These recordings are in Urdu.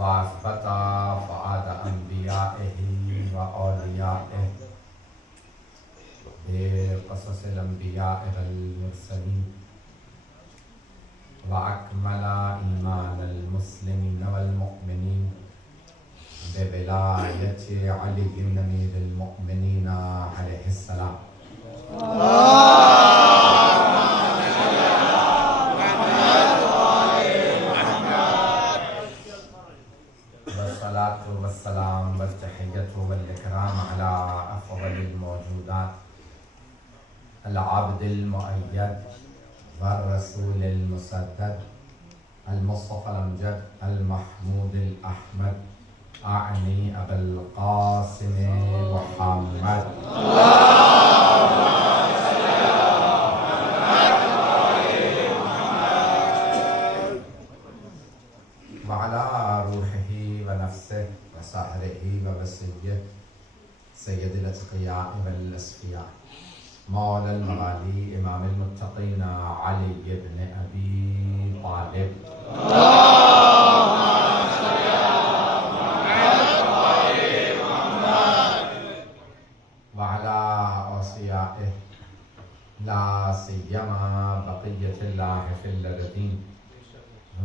وأثبت فؤاد أنبيائه وأوليائه بقصص الأنبياء والمرسلين وأكمل إيمان المسلمين والمؤمنين بولاية علي بن أمير المؤمنين عليه السلام. والصلاة والسلام والتحية والإكرام على أفضل الموجودات العبد المؤيد والرسول المسدد المصطفى الأمجد المحمود الأحمد أعني أبا القاسم محمد وعلى روحه ونفسه وسائره ووصيه سيد الأتقياء والأصفياء مولى المغالي إمام المتقين علي بن أبي طالب وعلى أوصيائه لا سيما بقية الله في الأرضين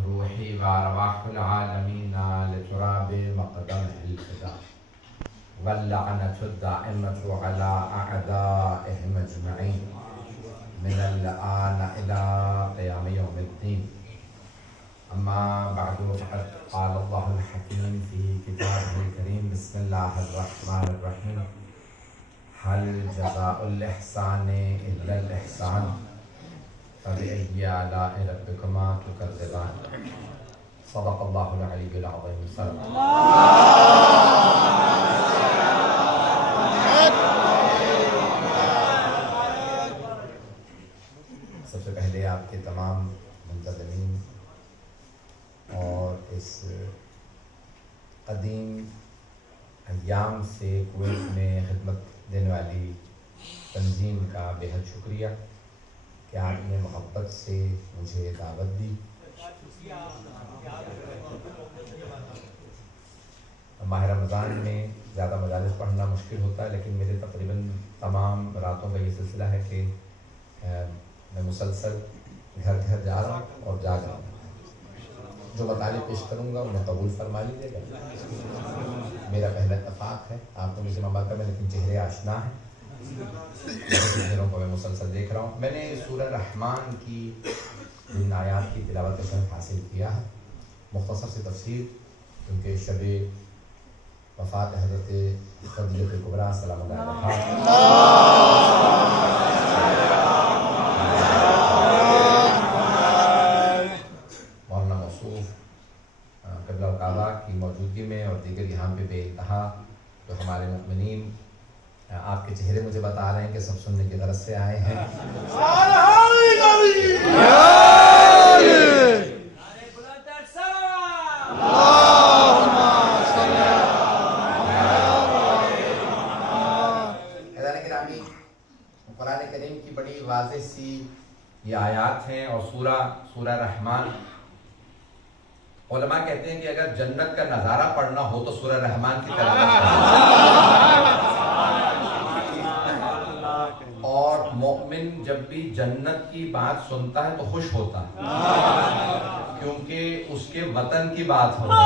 روحي وأرواح العالمين لتراب مقدمه الفداء واللعنة الدائمة على أعدائهم أجمعين من الآن إلى قيام يوم الدين. أما بعد فقد قال الله الحكيم في كتابه الكريم بسم الله الرحمن الرحيم هل جزاء الإحسان إلا الإحسان فبأي آلاء ربكما تكذبان. صدق الله العلي العظيم. صدق سب سے پہلے آپ کے تمام منتظمین اور اس قدیم ایام سے کویت میں خدمت دینے والی تنظیم کا بے حد شکریہ کہ آپ نے محبت سے مجھے دعوت دی. ماہ رمضان میں زیادہ مجالس پڑھنا مشکل ہوتا ہے، لیکن میرے تقریباً تمام راتوں کا یہ سلسلہ ہے کہ میں مسلسل گھر گھر جا رہا ہوں اور جا رہا ہوں. جو مطالب پیش کروں گا انہیں قبول فرما لیجیے گا. میرا پہلا اتفاق ہے، آپ کو مجھے مبارک ہے، لیکن چہرے آشنا ہیں. بہت دنوں کو میں مسلسل دیکھ رہا ہوں. میں نے سورہ رحمان کی ان آیات کی تلاوت کا شرف حاصل کیا ہے. مختصر سی تفسیر، کیونکہ شب وفات حضرت خدیجہ کبریٰ سلام اللہ علیہا مولانا موصوف قبلہ الکعبہ کی موجودگی میں اور دیگر یہاں پہ بے انتہا جو ہمارے مؤمنین آپ کے چہرے مجھے بتا رہے ہیں کہ سب سننے کی غرض سے آئے ہیں. قرآن کریم کی بڑی واضح سی یہ آیات ہیں اور سورہ رحمان. علماء کہتے ہیں کہ اگر جنت کا نظارہ پڑھنا ہو تو سورہ رحمان کی تلاوت اور مومن جب بھی جنت کی بات سنتا ہے تو خوش ہوتا ہے، کیونکہ اس کے وطن کی بات ہوتی ہے.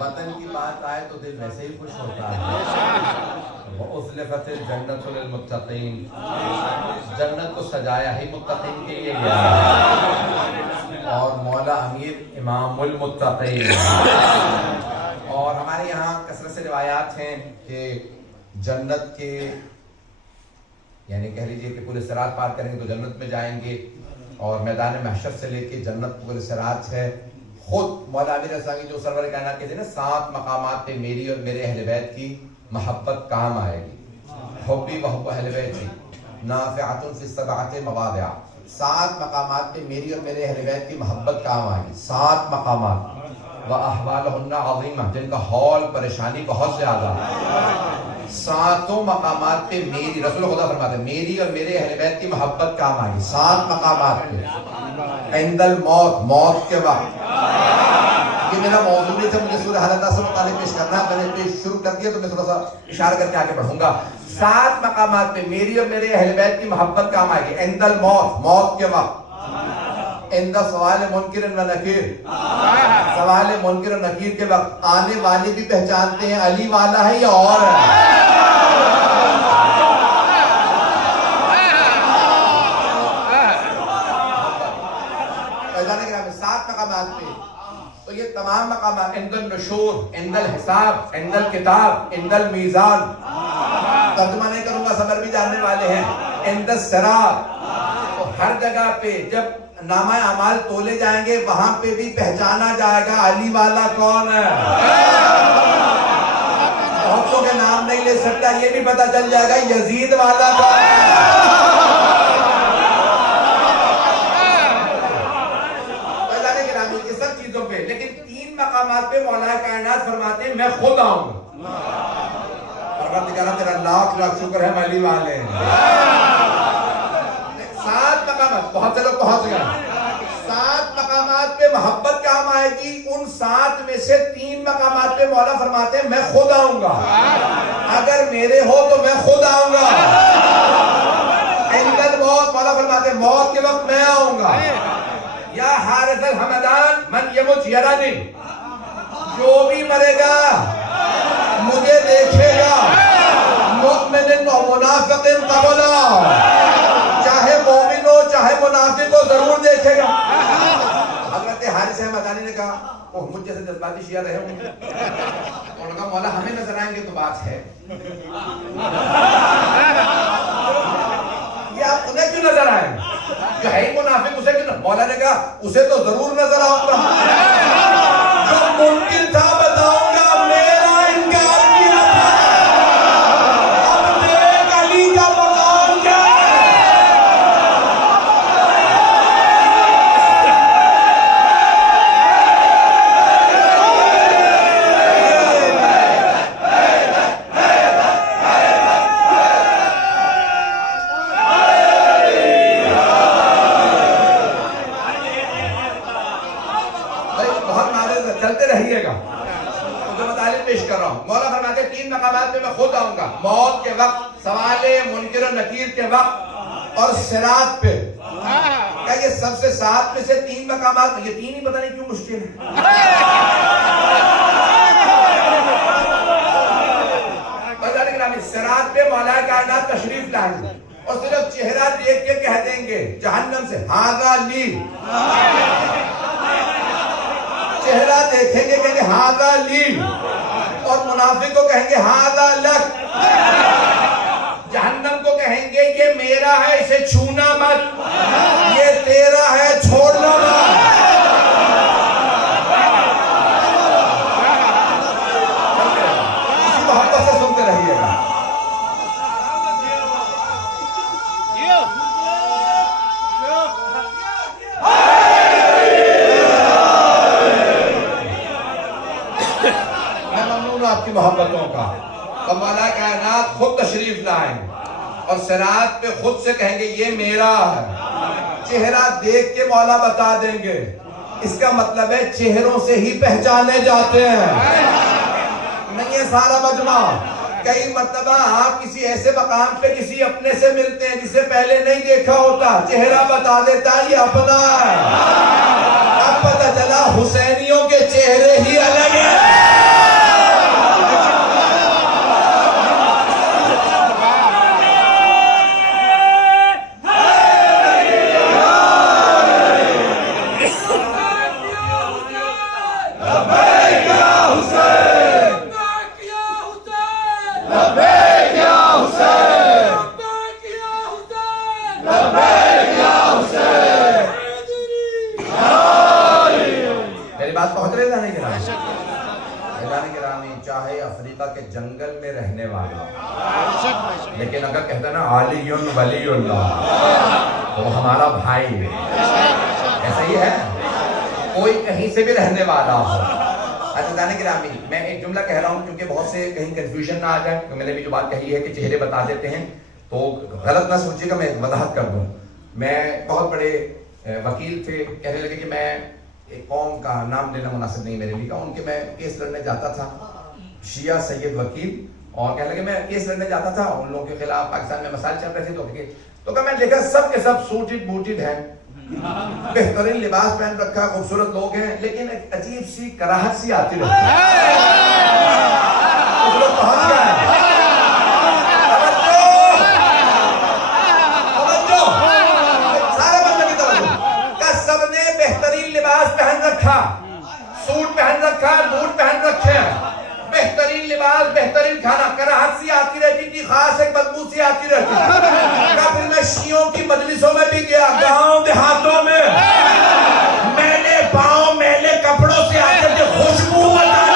وطن کی بات آئے تو دل ویسے ہی خوش ہوتا ہے. وَأُزْلِفَتِ الْجَنَّةُ لِلْمُتَّقِينَ، جنت کو سجایا ہی متقین کے لیے گیا ہے. اور مولا امیر امام المتقین. اور ہمارے یہاں کثرت سے روایات ہیں کہ جنت کے یعنی کہہ لیجئے کہ پورے صراط پار کریں گے تو جنت میں جائیں گے، اور میدان محشر سے لے کے جنت پورے صراط ہے. خود مولا امیر اسلامی جو سرور کائنات کہتے ہیں نا 7 مقامات پہ میری اور میرے اہل بیت کی محبت کام آئے گی. حبی و حب اہل بیتی نافعۃ فی السبعۃ مواضع. 7 مقامات پہ میری اور میرے اہل بیت کی محبت کام آئے گی. 7 مقامات. وَأَحْوَالُهُنَّ عَظِيمَةٌ، جن کا حول پریشانی بہت زیادہ ہے. ساتوں مقامات پہ میری، رسول خدا فرماتے ہیں میری اور میرے اہل بیت کی محبت کام آئے گی 7 مقامات پہ۔ عند الموت، موت کے وقت، یہ میرا موضوع نہیں تھا، مجھے سورہ حالتہ سے متعلق پیش کرنا ہے، میں نے پیش شروع کر دیا تو میں تھوڑا سا اشارہ کر کے آگے بڑھوں گا۔ 7 مقامات پہ میری اور میرے اہل بیت کی محبت کام آئے گی۔ عند الموت، موت کے وقت، عند سوال منکر و نکیر، سوال منکر و نکیر کے وقت آنے والے بھی پہچانتے ہیں علی والا ہے یا اور ہے۔ فیضان کرام 7 مقامات پہ، تو یہ تمام مقامات عند النشور، عند الحساب، عند الکتاب، عند المیزان، ترجمہ نہیں کروں گا، صبر بھی جاننے والے ہیں، عند الصراط، تو ہر جگہ پہ جب نامہ اعمال تولے جائیں گے وہاں پہ بھی پہچانا جائے گا علی والا کون ہے۔ بہتوں کے نام نہیں لے سکتا، یہ بھی پتا چل جائے گا یزید والا کون ہے۔ یہ سب چیزوں پہ، لیکن 3 مقامات پہ مولا کائنات فرماتے ہیں میں خود آؤں گا۔ پروردگارہ تیرا لاکھ لاکھ شکر ہے علی والے ہیں۔ 7 مقامات، بہت سے لوگ پہنچ گئے۔ 7 مقامات پہ محبت کام آئے گی، ان 7 میں سے 3 مقامات پہ مولا فرماتے ہیں میں خود آؤں گا، اگر میرے ہو تو میں خود آؤں گا۔ عند الموت، مولا فرماتے ہیں موت کے وقت میں آؤں گا۔ یا حارث الحمدان من یمت یرانی، جو بھی مرے گا مجھے دیکھے گا، مؤمن و منافق قبلا، چاہے مومن ہو چاہے منافق ہو ضرور دیکھے گا۔ حضرت حارث حمدانی نے کہا اوہ مجھ جیسے جذباتی شیعہ رہے ہوں گے، اور کہا مولا ہمیں نظر آئیں گے تو بات ہے، یہ آپ انہیں کیوں نظر آئیں گے جو ہے ہی منافق، اسے کیوں؟ مولا نے کہا اسے تو ضرور نظر آؤں گا، جو ممکن تھا بتاؤں گا، میرا انکار کیا تھا، اب دیکھ علی کا مقام کیا ہے۔ چلتے رہیے گا، جو مطالب پیش کر رہا ہوں۔ مولا فرماتے ہیں 3 مقامات پہ میں خود آؤں گا، موت کے وقت، سوال منکر و نکیر کے وقت، اور صراط پہ۔ کیا یہ سب سے 7 میں سے 3 مقامات، یہ 3 ہی پتہ نہیں کیوں مشکل ہے۔ صراط پہ مولا کائنات تشریف لائیں گے اور صرف چہرہ دیکھ کے کہہ دیں گے جہنم سے ہاذا لی، چہرہ دیکھیں گے کہیں گے ہاذا لی، اور منافق کو کہیں گے ہاذا لک، جہنم کو کہیں گے یہ میرا ہے اسے چھونا مت، یہ تیرا ہے چھوڑنا مت۔ اسی محبت سے سنتے رہیے گا۔ آپ کی محبتوں کا، تو مولا کائنات خود تشریف لائیں اور صراط پہ خود سے کہیں گے یہ میرا ہے، چہرہ دیکھ کے مولا بتا دیں گے۔ اس کا مطلب ہے چہروں سے ہی پہچانے جاتے ہیں، نہیں ہے سارا مجمع۔ کئی مرتبہ آپ کسی ایسے مقام پہ کسی اپنے سے ملتے ہیں جسے پہلے نہیں دیکھا ہوتا، چہرہ بتا دیتا ہے یہ اپنا ہے، اب پتہ چلا حسینیوں کے چہرے ہی الگ ہیں۔ چاہے افریقہ کے جنگل میں رہنے والا، لیکن اگر کہتا نا علی ولی اللہ تو وہ ہمارا بھائی ہے، ایسا ہی ہے۔ کوئی کہیں سے بھی رہنے والا ہو، عزیزان گرامی میں ایک جملہ کہہ رہا ہوں کیونکہ بہت سے کہیں کنفیوژن نہ آ جائے. تو میں نے بھی جو بات کہی ہے کہ چہرے بتا دیتے ہیں تو غلط نہ سوچیے گا, میں وضاحت کر دوں. میں بہت بڑے وکیل تھے, کہنے لگے کہ میں ایک قوم کا نام لینا مناسب نہیں میرے لیے, ان کے میں کیس لڑنے جاتا تھا, شیعہ سید وکیل, اور کہنے لگے میں کیس لڑنے جاتا تھا ان لوگوں کے خلاف, پاکستان میں مسائل چل رہے تھے. تو کہ میں دیکھا سب کے سب سوٹڈ بوٹڈ ہیں, بہترین لباس پہن رکھا, خوبصورت لوگ ہیں, لیکن ایک عجیب سی کراہٹ سی آتی رہتی ہے. کچھ لوگ پہنچ گئے ہیں. سارے بندے کی توجہ کہ سب نے بہترین لباس پہن رکھا, سوٹ پہن رکھا, بوٹ پہن رکھے, بہترین لباس, بہترین کھانا, کراہٹ سی آتی رہتی تھی, خاص ایک بدبو سی آتی رہتی تھی. پھر میں شیعوں کی مجلسوں میں بھی گیا, گاؤں دیہاتوں میں, میں نے پاؤں میلے کپڑوں سے آ کر کے خوشبو بتائی.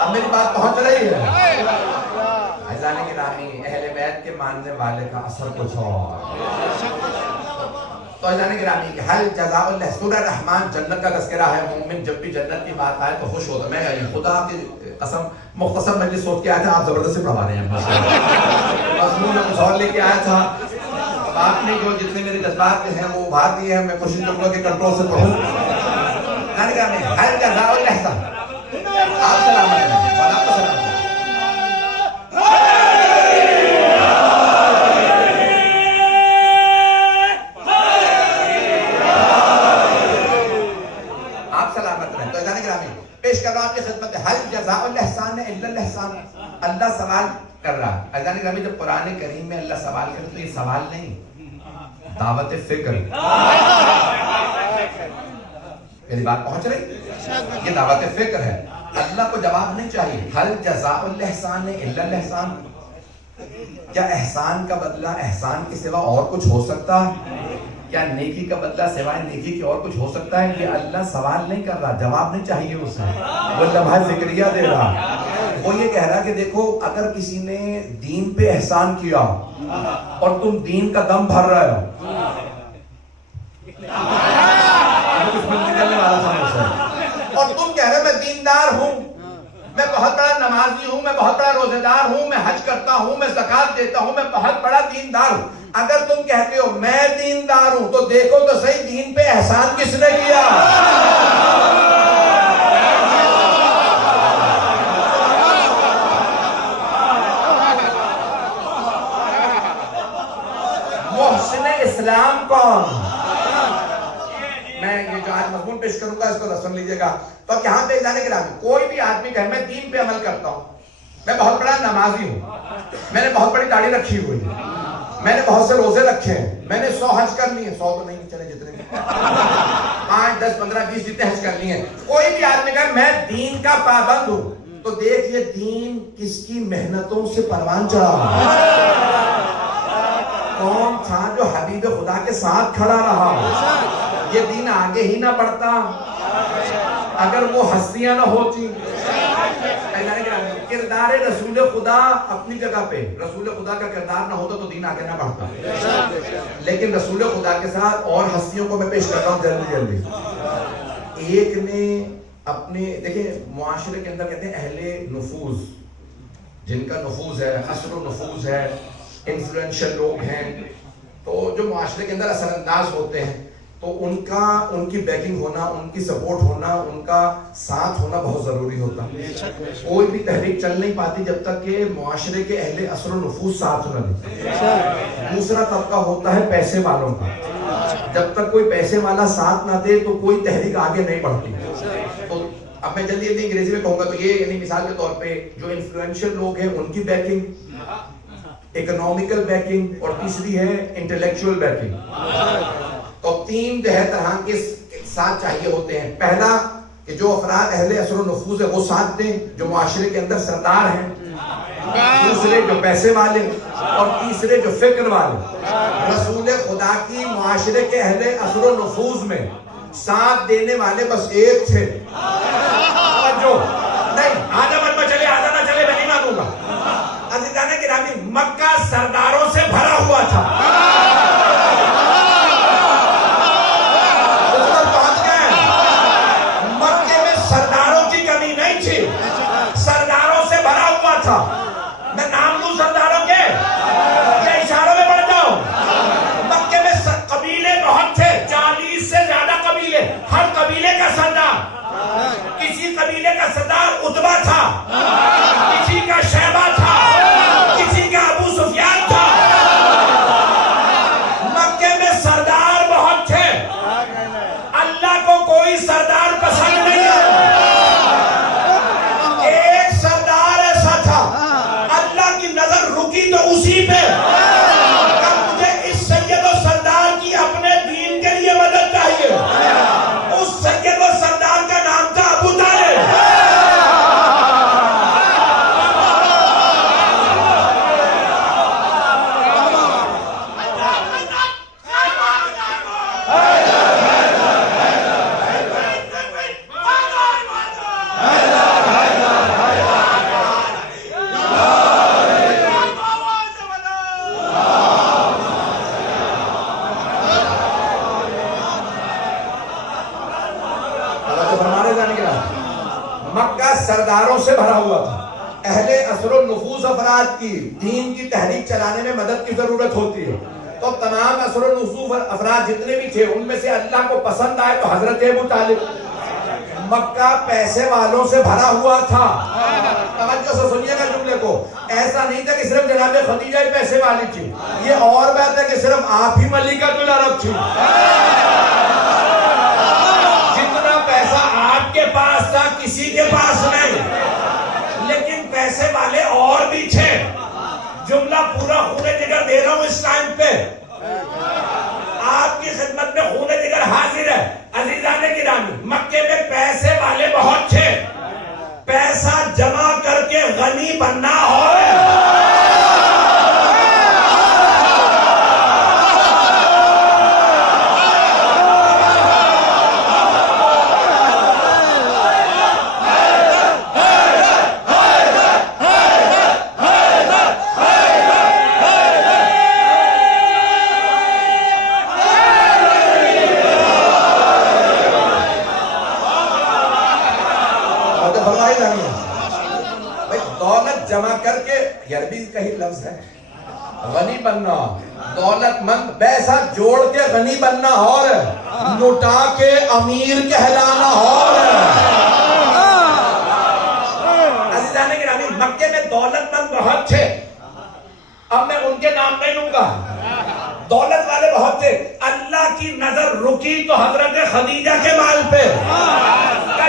اب میری بات پہنچ رہی ہے. اہل بیت کے ماننے والے کا اثر کچھ اور. تو اعزان گرامی حل جزاء اللہ, سورہ رحمان جنت کا تذکرہ ہے. مومن جب بھی جنت کی بات آئے تو خوش ہوتا. میں خدا کی قسم مختصر مجلس سوچ کے آیا تھا, آپ زبردستی پڑھا رہے ہیں. مضمون میں کچھ اور لے کے آیا تھا, اب آپ نے جو جتنے میرے جذبات ہیں وہ ابھار دیے ہیں, میں کوشش کروں گا کہ کنٹرول سے پڑھوں. اعزان گرامی حل جزاء الاحسان, آپ سلامت ہیں, آپ کو سلامت. پیش کر رہا ہوں آپ کی خدمت ہے, حل جزاء الاحسان الا الاحسان. اللہ سوال کر رہا ہے. عزیزان گرامی جب قرآن کریم میں اللہ سوال کرے تو یہ سوال نہیں, دعوت فکر. میری بات پہنچ رہی؟ یہ دعوت فکر ہے. اللہ کو جواب نہیں چاہیے. حل جزاء الاحسان الا الاحسان, کیا احسان کا بدلہ احسان کے سوا اور کچھ ہو سکتا ہے؟ کیا نیکی کا بدلہ سوائے نیکی کی اور کچھ ہو سکتا ہے؟ یہ اللہ سوال نہیں کر رہا, جواب نہیں چاہیے اسے, وہ لمحہ ذکریہ دے رہا. وہ یہ کہہ رہا کہ دیکھو اگر کسی نے دین پہ احسان کیا اور تم دین کا دم بھر رہے ہو, اور تم کہہ رہے میں دیندار ہوں, میں بہت بڑا نمازی ہوں, میں بہت بڑا روزہ دار ہوں, میں حج کرتا ہوں, میں زکات دیتا ہوں, میں بہت بڑا دیندار ہوں. اگر تم کہتے ہو میں دیندار ہوں تو دیکھو تو صحیح دین پہ احسان کس نے کیا. محسن اسلام کون؟ میں یہ جو آج مضمون پیش کروں گا اس کو سن لیجئے گا. تو یہاں پہ جانے کے بعد کوئی بھی آدمی کہے میں دین پہ عمل کرتا ہوں, میں بہت بڑا نمازی ہوں, میں نے بہت بڑی داڑھی رکھی ہوئی, میں نے بہت سے روزے رکھے ہیں, میں نے 100 حج کر لیے, 100 تو نہیں چلے جتنے 5 10 15 20 جتنے حج کر لیے ہیں. کوئی بھی آدمی کہے میں دین کا پابند ہوں تو دیکھ یہ دین کس کی محنتوں سے پروان چڑھا. کون تھا جو حبیب خدا کے ساتھ کھڑا رہا؟ یہ دین آگے ہی نہ بڑھتا اگر وہ ہستیاں نہ ہوتی. کردار رسول خدا اپنی جگہ پہ, رسول خدا کا کردار نہ ہوتا تو دین آگے نہ بڑھتا. لیکن رسول خدا کے ساتھ اور ہستیوں کو میں پیش کرتا ہوں جلدی جلدی. ایک نے اپنے دیکھیں معاشرے کے اندر کہتے ہیں اہل نفوذ, جن کا نفوذ ہے, اثر و نفوذ ہے, انفلوئنشل لوگ ہیں, تو جو معاشرے کے اندر اثر انداز ہوتے ہیں تو ان کی بیکنگ ہونا, ان کی سپورٹ ہونا, ان کا ساتھ ہونا بہت ضروری ہوتا ہے. کوئی بھی تحریک چل نہیں پاتی جب تک کہ معاشرے کے اہل اثر و نفوذ ساتھ نہ دیں. دوسرا طبقہ ہوتا ہے پیسے والوں کا, جب تک کوئی پیسے والا ساتھ نہ دے تو کوئی تحریک آگے نہیں بڑھتی. تو اب میں جلدی جلدی انگریزی میں کہوں گا تو یہ یعنی مثال کے طور پہ جو انفلوئنشل لوگ ہیں ان کی بیکنگ, اکنومیکل بیکنگ, اور تیسری ہے انٹلیکچوئل بیکنگ. تو 3 جو ہے طرح کے ساتھ چاہیے ہوتے ہیں. پہلا کہ جو افراد اہل اثر و نفوذ ہے وہ ساتھ دیں, جو معاشرے کے اندر سردار ہیں. دوسرے جو پیسے والے, اور تیسرے جو فکر والے. رسول خدا کی معاشرے کے اہل اثر و نفوذ میں ساتھ دینے والے بس ایک تھے. جو نہیں آدم مکہ سرداروں سے بھرا ہوا تھا. پہنچ گئے. مکے میں سرداروں کی کمی نہیں تھی, سرداروں سے بھرا ہوا تھا. میں نام لوں سرداروں کے یا اشاروں میں بڑھ جاؤں؟ مکے میں قبیلے بہت تھے, 40 سے زیادہ قبیلے. ہر قبیلے کا سردار, کسی قبیلے کا سردار عتبہ تھا, کسی کا شیبہ تھا, کسی کا ابو سفیان تھا. مکے میں سردار بہت تھے. اللہ کو کوئی سردار پسند نہیں ہے. ایک سردار ایسا تھا, اللہ کی نظر رکی تو اسی پہ. مجھے اس سید و سردار کی اپنے دین کے لیے مدد چاہیے. اس سید و سردار کا نام تھا ابو طالب. مکہ سرداروں سے بھرا ہوا تھا. اہل اثر و نفوذ افراد کی دین کی تحریک چلانے میں مدد کی ضرورت ہوتی ہے. تو تمام اثر و نفوذ افراد جتنے بھی تھے ان میں سے اللہ کو پسند آئے تو حضرت ابو طالب. مکہ پیسے والوں سے بھرا ہوا تھا. توجہ سے سنیے گا جملے کو. ایسا نہیں تھا کہ صرف جناب خدیجہ ہی پیسے والی تھی. یہ اور بات ہے کہ صرف آپ ہی ملکۃ العرب تھی. جتنا پیسہ آپ کے پاس تھا کسی کے پاس نہیں, لیکن پیسے والے اور بھی تھے. جملہ پورا خون جگر دے رہا ہوں اس ٹائم پہ, آپ کی خدمت میں خون جگر حاضر ہے. عزیزان گرامی, مکے میں پیسے والے بہت تھے. پیسہ جمع کر کے غنی بننا ہو. دولت جمع کر کے, یہ عربی کا ہی لفظ ہے, غنی بننا. دولت مند پیسہ جوڑ کے غنی بننا اور لٹا کے امیر کہلانا اور. عزیزان گرامی, مکے میں دولت مند بہت تھے. اب میں ان کے نام نہیں لوں گا. دولت والے بہت تھے. اللہ کی نظر رکی تو حضرت خدیجہ کے مال پہ.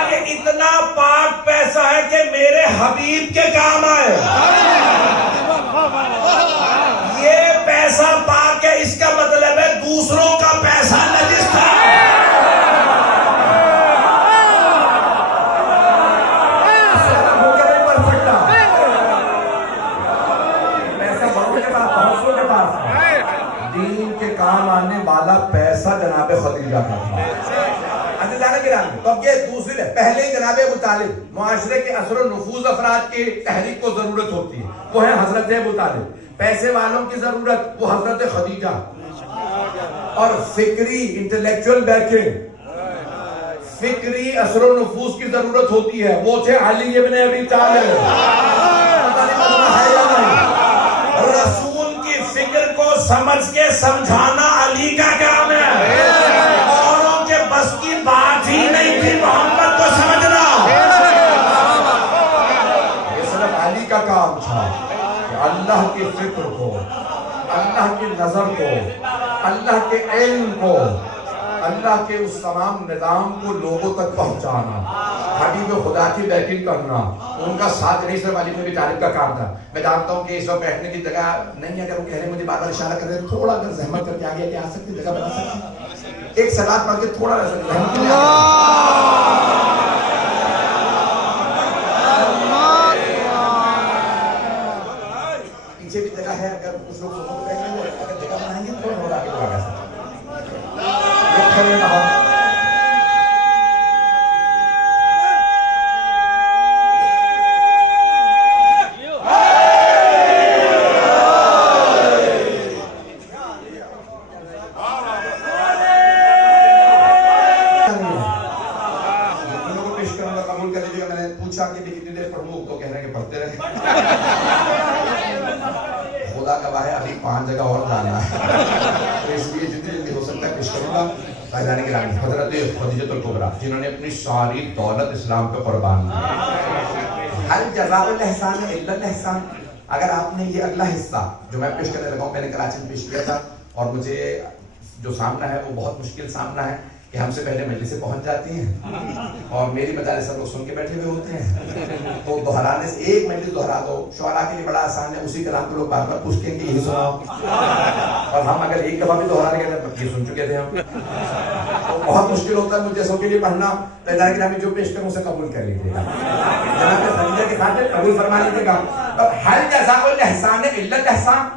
کہ اتنا پاک پیسہ ہے کہ میرے حبیب کے کام آئے. یہ پیسہ پاک ہے, اس کا مطلب ہے دوسروں کا پیسہ نجس تھا. دین کے کام آنے والا پیسہ جناب خدیجہ کا تھا. تو اب یہ دوسری ہے. پہلے ہی جناب ابو طالب, معاشرے کے اثر و نفوذ افراد کی تحریک کو ضرورت ہوتی ہے, وہ ہے حضرت ابو طالب. پیسے والوں کی ضرورت, وہ حضرت خدیجہ. اور فکری انٹلیکچوئل بیکنگ, فکری اثر و نفوذ کی ضرورت ہوتی ہے, وہ تھے علی ابن ابی طالب. رسول کی فکر کو سمجھ کے سمجھانا علی کا کام ہے. اوروں کے بس کی بات ہی نہیں تھی محمد کو سمجھنا. یہ صرف علی کا کام تھا کہ اللہ کی فکر کو, اللہ کی نظر کو, اللہ کے علم کو, اللہ کے اس تمام نظام کو لوگوں تک پہنچانا, حبیب خدا کی بیکنگ کرنا. ان کا ساتھ نہیں صرف علی ابن طالب کا کام تھا. میں جانتا ہوں کہ اس وقت بیٹھنے کی جگہ نہیں ہے, اگر وہ کہہ رہے ہیں مجھے بار بار اشارہ کر رہے ہیں, تھوڑا اگر زحمت کر کے آگے آ سکتے جگہ بنا سکتے, ایک سلاد پڑھ کے تھوڑا پیچھے بھی جگہ ہے, اگر کچھ لوگ اگر جگہ بنائیں گے تھوڑا تھوڑا آگے آگے سکتے. خدا گواہ ہے ابھی 5 جگہ اور جانا ہے تو اس لیے جتنی جلدی ہو سکتا ہے پیش کروں گا. فیضان گرامی حضرت خدیجہ الکبریٰ جنہوں نے اپنی ساری دولت اسلام پہ قربان کی. ہر جزاء الاحسان الا الاحسان. اگر آپ نے یہ اگلا حصہ جو میں پیش کرنے لگا ہوں، میں نے کراچی میں پیش کیا تھا اور مجھے جو سامنا ہے وہ بہت مشکل سامنا ہے کہ ہم سے پہلے مجلسیں پہنچ جاتی ہیں اور میری مجالس سب لوگ سن کے بیٹھے ہوئے ہوتے ہیں تو دہرانے سے ایک مجلس دہرا دو شعراء کے لیے بڑا آسان ہے. اسی کلام کو لوگ بار بار پوچھتے ہیں کہ یہی سناؤ اور ہم اگر ایک دفعہ بھی دہرا رہے ہیں یہ سن چکے تھے ہم تو بہت مشکل ہوتا ہے مجھ جیسوں کے لیے پڑھنا. فیضان گرامی جو پیش کروں اسے قبول کر لیجیے گا جناب خدیجہ کے خاطر قبول فرما لیجیے گا. اب ہر جزاء الاحسان الا الاحسان،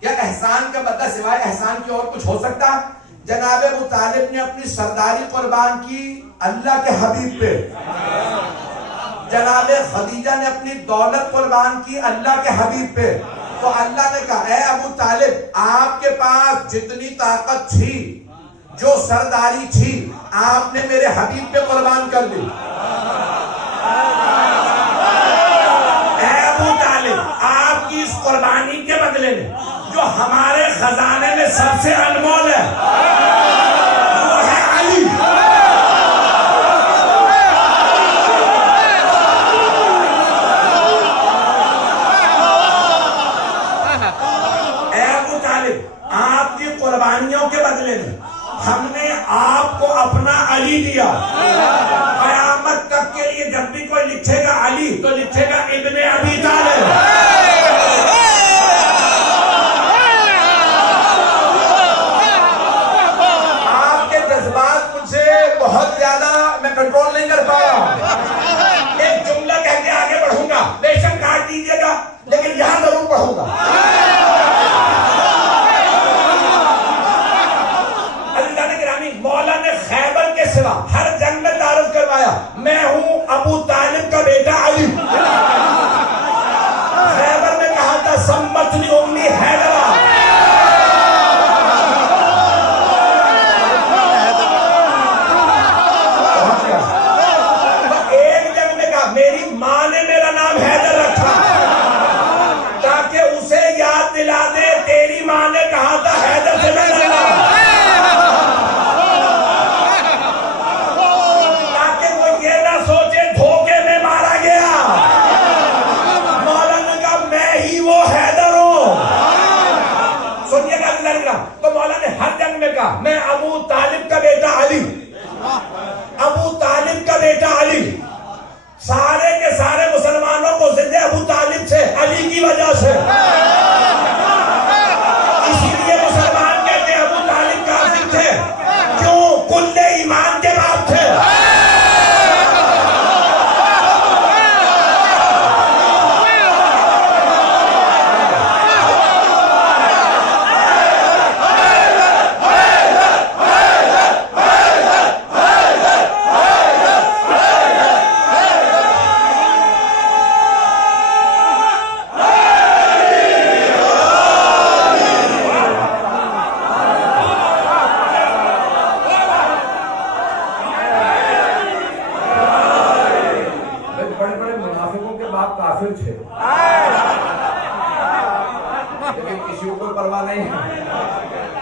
کیا احسان کا بدلہ سوائے احسان کی اور کچھ ہو سکتا ہے؟ جناب ابو طالب نے اپنی سرداری قربان کی اللہ کے حبیب پہ. جناب خدیجہ نے اپنی دولت قربان کی اللہ کے حبیب پہ. تو اللہ نے کہا اے ابو طالب آپ کے پاس جتنی طاقت تھی، جو سرداری تھی، آپ نے میرے حبیب پہ قربان کر دی. اے ابو طالب آپ کی اس قربانی کے بدلے میں جو ہمارے خزانے میں سب سے انمول ہے وہ ہے علی. اے ابو طالب آپ کی قربانیوں کے بدلے میں ہم نے آپ کو اپنا علی دیا. قیامت تک کے لیے جب بھی کوئی لکھے گا علی تو لکھے گا ابن ابی طالب. بہت زیادہ میں کنٹرول نہیں کر پایا. ایک جملہ کہہ کے آگے بڑھوں گا، بے شک کاٹ دیجیے گا لیکن یہاں ضرور پڑھوں گا. عزیزان گرامی مولا نے خیبر کے سوا ہر جنگ میں تعارف کروایا میں ہوں ابو طالب کا بیٹا علی. خیبر میں کہا تھا سمتنی امی حیدرہ. میں ابو طالب کا بیٹا علی، ابو طالب کا بیٹا علی. سارے کے سارے مسلمانوں کو زندہ ابو طالب سے، علی کی وجہ سے. اسی لیے مسلمان کہتے ہیں ابو طالب کافر تھے. کیوں؟ کل ایمان کے باپ تھے.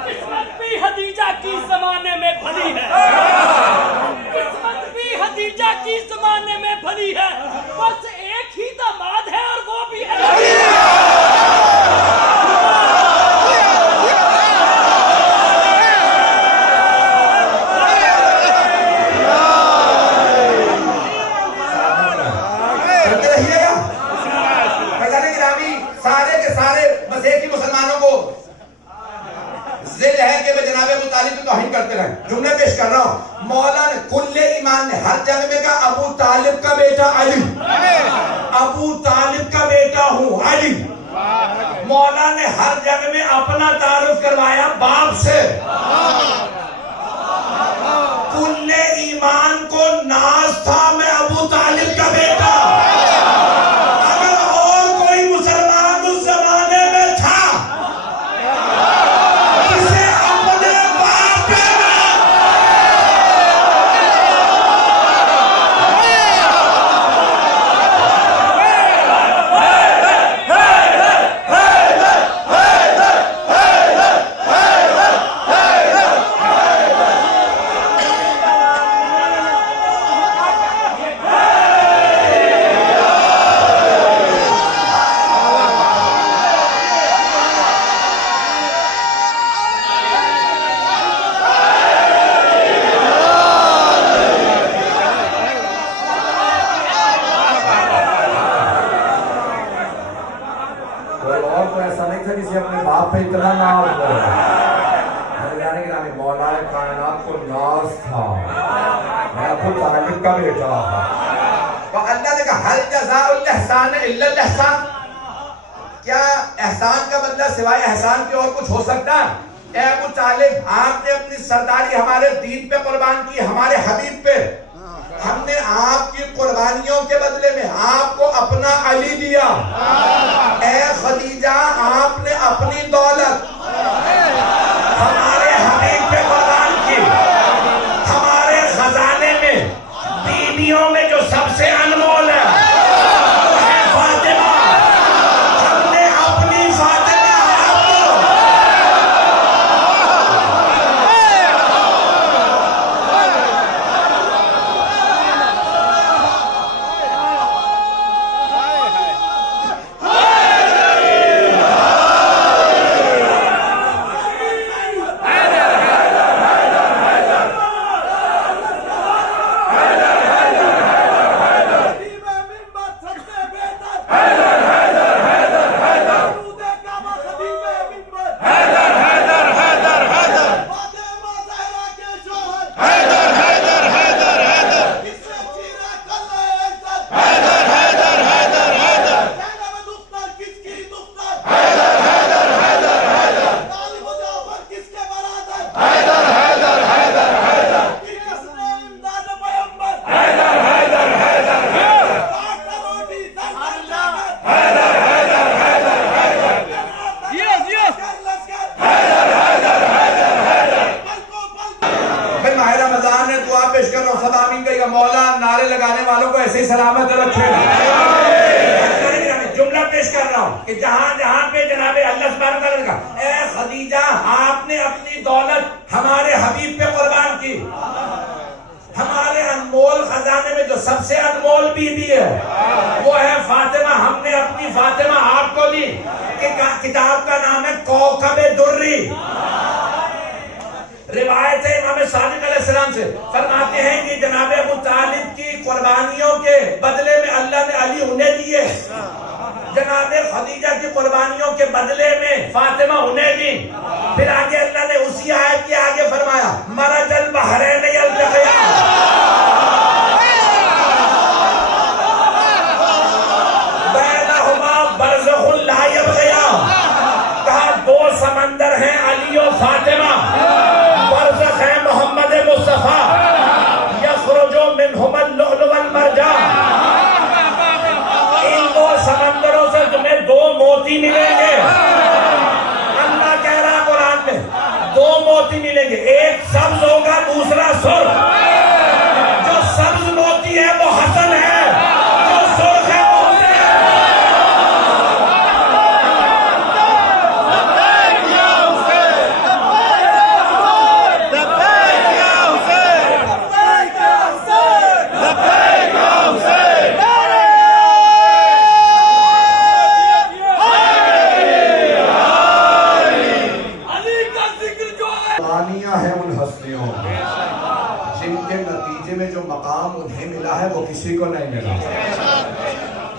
قسمت بھی حدیجہ کی زمانے میں بھلی ہے، قسمت بھی حدیجہ کی زمانے میں بھلی ہے. بس ایک ہی داماد ہے اور وہ بھی ہے. سارے کے سارے بس ایک ہی مسلمانوں کو ذل ہے کہ میں جناب ابو طالب کی توہین کرتے رہے. جملے پیش کر رہا ہوں. مولا نے کل ایمان نے ہر جنگ میں کہا ابو طالب کا بیٹا علی، ابو طالب کا بیٹا ہوں علی. مولا نے ہر جنگ میں اپنا تعارف کروایا باپ سے. کل ایمان کو ناز تھا میں ابو طالب کا بیٹا. اپنے باپ پہ اتنا ناز ہے، مولا کائنات کو ناز تھا، میں ابو طالب کا بیٹا تھا۔ تو اللہ نے کہا حل جزاء الاحسان الا الاحسان، کیا احسان کا بدلہ سوائے احسان کے اور کچھ ہو سکتا ہے؟ اے ابو طالب، آپ نے اپنی سرداری ہمارے دین پہ قربان کی، ہمارے حبیب پہ، ہم نے آپ کی قربانیوں کے بدلے میں آپ کو اپنا علی دیا۔ اے خدیجہ، آپ نے اپنی دولت ہمارے حبیب پہ قربان کی۔ ہمارے خزانے میں بیویوں میں جو سب سے انمول ہے وہ ہے فاطمہ، ہم نے اپنی فاطمہ آپ کو۔ مولا نعرے لگانے والوں کو ایسے ہی سلامت رکھے۔ جملہ پیش کر رہا ہوں کہ جہاں جہاں پہ جناب اللہ سبحانہ وتعالیٰ نے کہا اے خدیجہ، آپ نے اپنی دولت ہمارے حبیب پہ قربان کی، ہمارے انمول خزانے میں جو سب سے انمول بیوی ہے وہ ہے فاطمہ، ہم نے اپنی فاطمہ آپ کو دی۔ کہ کتاب کا نام ہے کوكب دری۔ روایت ہے امام صادق علیہ السلام سے، فرماتے ہیں کہ جناب ابو طالب کی قربانیوں کے بدلے میں اللہ نے علی انہیں دیے، جناب خدیجہ کی قربانیوں کے بدلے میں فاطمہ انہیں دی۔ پھر آگے اللہ نے اسی آیت کے آگے فرمایا مرج البحرین یلتقیان، بینہما برزخ لا یبغیان، کہا دو سمندر ہیں علی و فاطمہ، برزخ ہے محمد مصطفیٰ، یخرج منہما اللؤلؤ والمرجان، ان دو سمندروں سے تمہیں دو موتی ملیں گے۔ اللہ کہہ رہا قرآن میں دو موتی ملیں گے، ایک سبز ہوگا دوسرا سرخ۔ جو سبز موتی ہے وہ حسن ہے، جو سرخ ہے وہ حسن ہے۔ مقام انہیں ملا ہے وہ کسی کو نہیں ملا۔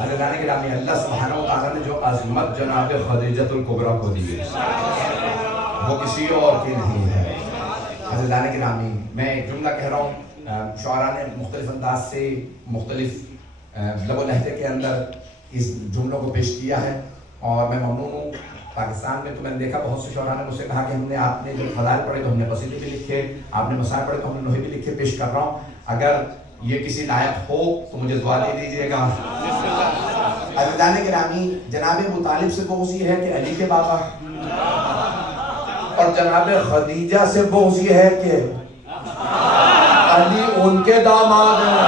اللہ سبحانہ وتعالیٰ نے جو عظمت جناب خدیجۃ الکبریٰ کو دی ہے وہ کسی اور کی نہیں ہے۔ حضرت گرامی، میں ایک جملہ کہہ رہا ہوں، شعراء نے مختلف انداز سے مختلف لب و لہجے کے اندر اس جملوں کو پیش کیا ہے، اور میں ممنون ہوں۔ پاکستان میں تو میں نے دیکھا بہت سے شعراء نے مجھ سے کہا کہ آپ نے جو فضائل پڑھے تو ہم نے قصیدے بھی لکھے، آپ نے مسائل پڑھے تو ہم نے لوہے بھی لکھے، پیش کر رہا ہوں۔ اگر یہ کسی لائق ہو تو مجھے دعا دے دیجئے گا۔ عزیزان گرامی، جناب ابو طالب سے بغض یہ ہے کہ علی کے بابا، اور جناب خدیجہ سے بغض یہ ہے کہ علی ان کے داماد ہیں۔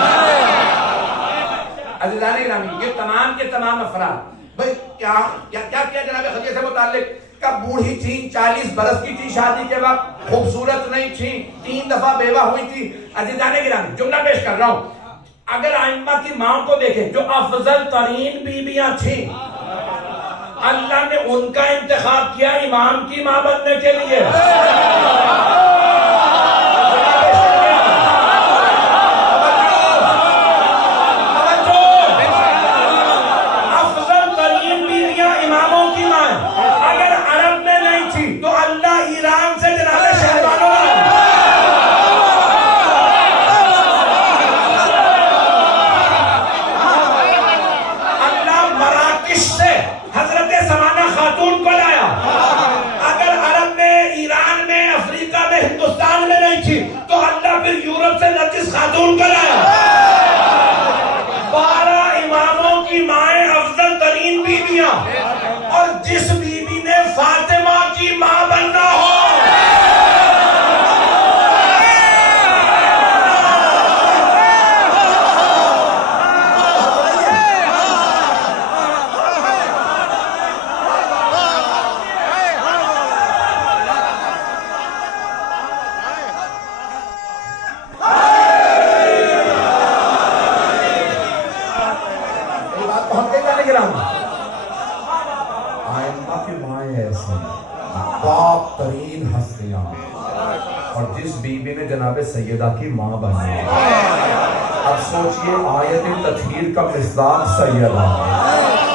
عزیزان گرامی، یہ تمام کے تمام افراد بھئی کیا جناب خدیجہ سے متعلق کا بوڑھی تھی، 40 برس کی تھی شادی کے وقت، خوبصورت نہیں تھی، 3 دفعہ بیوہ ہوئی تھی۔ عزیزان گرامی، جملہ پیش کر رہا ہوں، اگر ائمہ کی ماں کو دیکھیں جو افضل ترین بیویاں تھیں، اللہ نے ان کا انتخاب کیا امام کی ماں بننے کے لیے۔ افضل ترین بیویاں اماموں کی ماں، اگر عرب پاک ترین ہستیاں، اور جس بیوی نے جناب سیدہ کی ماں بنی. اب سوچئے آیت تطہیر کا مصداق سیدہ،